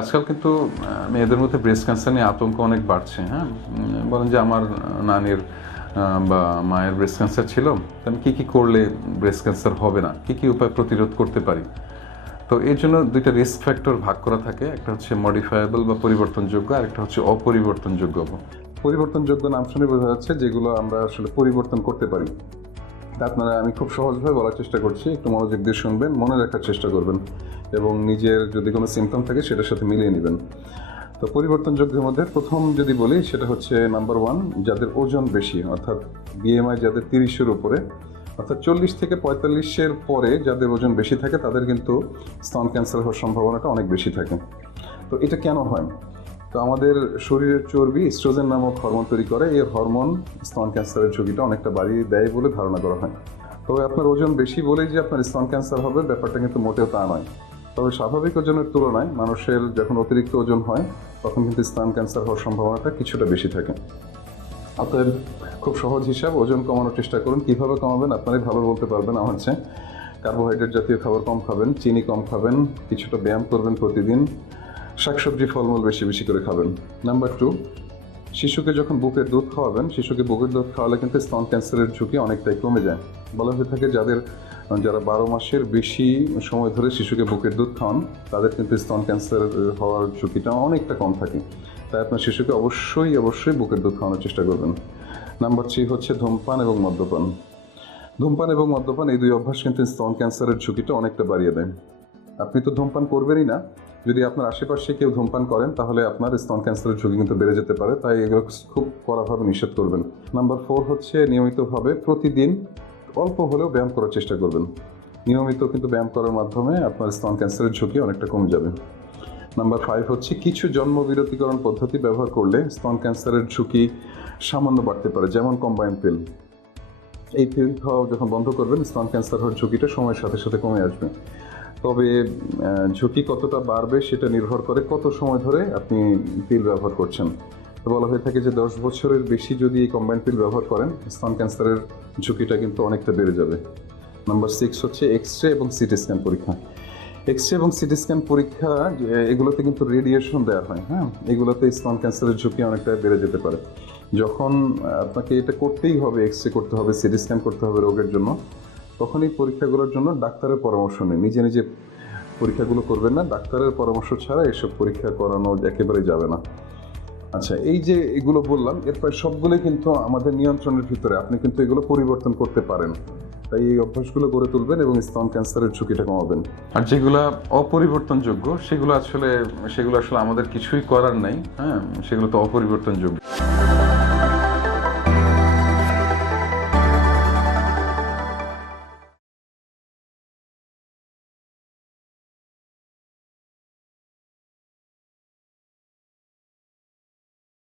আজকাল কিন্তু মেয়েদের মধ্যে ব্রেস্ট ক্যান্সার নিয়ে আতঙ্ক অনেক বাড়ছে হ্যাঁ? বলেন যে আমার নানির বা মায়ের ব্রেস্ট ক্যান্সার ছিল আমি কী কী করলে ব্রেস্ট ক্যান্সার হবে না? কী কী উপায় প্রতিরোধ করতে পারি? তো এর জন্য দুইটা রিস্ক ফ্যাক্টর ভাগ করা থাকে, একটা হচ্ছে মডিফায়েবল বা পরিবর্তনযোগ্য, আর একটা হচ্ছে অপরিবর্তনযোগ্য। পরিবর্তনযোগ্য নাম শুনে বোঝা যাচ্ছে যেগুলো আমরা আসলে পরিবর্তন করতে পারি। আপনারা, আমি খুব সহজভাবে বলার চেষ্টা করছি, একটু মনোযোগ দিয়ে শুনবেন, মনে রাখার চেষ্টা করবেন, এবং নিজের যদি কোনো সিমটম থাকে সেটার সাথে মিলিয়ে নেবেন। তো পরিবর্তনযোগ্যের মধ্যে প্রথম যদি বলি, সেটা হচ্ছে নাম্বার ওয়ান যাদের ওজন বেশি, অর্থাৎ বিএমআই যাদের তিরিশের উপরে, অর্থাৎ চল্লিশ থেকে পঁয়তাল্লিশের পরে যাদের ওজন বেশি থাকে, তাদের কিন্তু স্তন ক্যান্সার হওয়ার সম্ভাবনাটা অনেক বেশি থাকে। তো এটা কেন হয়? তো আমাদের শরীরের চর্বি স্ট্রোজেন নামক হরমোন তৈরি করে। এই হরমোন স্তন ক্যান্সারের ঝুঁকিটা অনেকটা বাড়িয়ে দেয় বলে ধারণা করা হয়। তবে আপনার ওজন বেশি বলেই যে আপনার স্তন ক্যান্সার হবে ব্যাপারটা কিন্তু মোটেও তা নয়। তবে স্বাভাবিক ওজনের তুলনায় মানুষের যখন অতিরিক্ত ওজন হয়, তখন কিন্তু স্তন ক্যান্সার হওয়ার সম্ভাবনাটা কিছুটা বেশি থাকে। অতএব খুব সহজ হিসাব, ওজন কমানোর চেষ্টা করুন। কীভাবে কমাবেন আপনারাই ভালো বলতে পারবেন আমার হচ্ছে কার্বোহাইড্রেট জাতীয় খাবার কম খাবেন, চিনি কম খাবেন, কিছুটা ব্যায়াম করবেন প্রতিদিন। শাকসবজি ফলমূল বেশি বেশি করে খাবেন। নাম্বার টু শিশুকে যখন বুকের দুধ খাওয়াবেন, শিশুকে বুকের দুধ খাওয়ালে কিন্তু স্তন ক্যান্সারের ঝুঁকি অনেকটাই কমে যায়। বলা হয়ে থাকে যাদের, যারা বারো মাসের বেশি সময় ধরে শিশুকে বুকের দুধ খাওয়ান, তাদের কিন্তু স্তন ক্যান্সার হওয়ার ঝুঁকিটা অনেকটা কম থাকে। তাই আপনার শিশুকে অবশ্যই অবশ্যই বুকের দুধ খাওয়ানোর চেষ্টা করবেন। নাম্বার থ্রি হচ্ছে ধূমপান এবং মদ্যপান। ধূমপান এবং মদ্যপান এই দুই অভ্যাস কিন্তু স্তন ক্যান্সারের ঝুঁকিটা অনেকটা বাড়িয়ে দেয়। আপনি তো ধূমপান করবেনই না যদি আপনার আশেপাশে কেউ ধূমপান করেন, তাহলে আপনার স্তন ক্যান্সারের ঝুঁকি কিন্তু বেড়ে যেতে পারে, তাই এগুলো খুব কড়াভাবে নিষেধ করবেন। নাম্বার ফোর হচ্ছে নিয়মিতভাবে প্রতিদিন অল্প হলেও ব্যায়াম করার চেষ্টা করবেন। নিয়মিত কিন্তু ব্যায়াম করার মাধ্যমে আপনার স্তন ক্যান্সারের ঝুঁকি অনেকটা কমে যাবে। নাম্বার ফাইভ হচ্ছে কিছু জন্ম বিরতিকরণ পদ্ধতি ব্যবহার করলে স্তন ক্যান্সারের ঝুঁকি সামান্য বাড়তে পারে, যেমন কম্বাইন পিল। এই পিল খাওয়া যখন বন্ধ করবেন, স্তন ক্যান্সার হওয়ার ঝুঁকিটা সময়ের সাথে সাথে কমে আসবে। তবে ঝুঁকি কতটা বাড়বে সেটা নির্ভর করে কত সময় ধরে আপনি পিল ব্যবহার করছেন। তো বলা হয়ে থাকে যে, দশ বছরের বেশি যদি এই কম্বাইন পিল ব্যবহার করেন, স্তন ক্যান্সারের ঝুঁকিটা কিন্তু অনেকটা বেড়ে যাবে। নাম্বার সিক্স হচ্ছে এক্স রে এবং সিটি স্ক্যান পরীক্ষা। এক্স রে এবং সিটি স্ক্যান পরীক্ষা এগুলোতে কিন্তু রেডিয়েশন দেওয়া হয় হ্যাঁ? এগুলোতে স্তন ক্যান্সারের ঝুঁকি অনেকটা বেড়ে যেতে পারে। যখন আপনাকে এটা করতেই হবে এক্স রে করতে হবে সিটি স্ক্যান করতে হবে রোগের জন্য তখন এই পরীক্ষাগুলোর জন্য ডাক্তারের পরামর্শ নিন নিজে নিজে পরীক্ষাগুলো করবেন না, ডাক্তারের পরামর্শ ছাড়া এসব পরীক্ষা করানো একেবারে যাবে না। আচ্ছা এই যে এগুলো বললাম, এর প্রায় সবগুলোই কিন্তু আমাদের নিয়ন্ত্রণের ভিতরে, আপনি কিন্তু এগুলো পরিবর্তন করতে পারেন। তাই এই অভ্যাসগুলো গড়ে তুলবেন এবং স্তন ক্যান্সারের ঝুঁকিটা কমাবেন। আর যেগুলো অপরিবর্তনযোগ্য, সেগুলো আসলে সেগুলো আসলে আমাদের কিছুই করার নাই হ্যাঁ? সেগুলো তো অপরিবর্তনযোগ্য।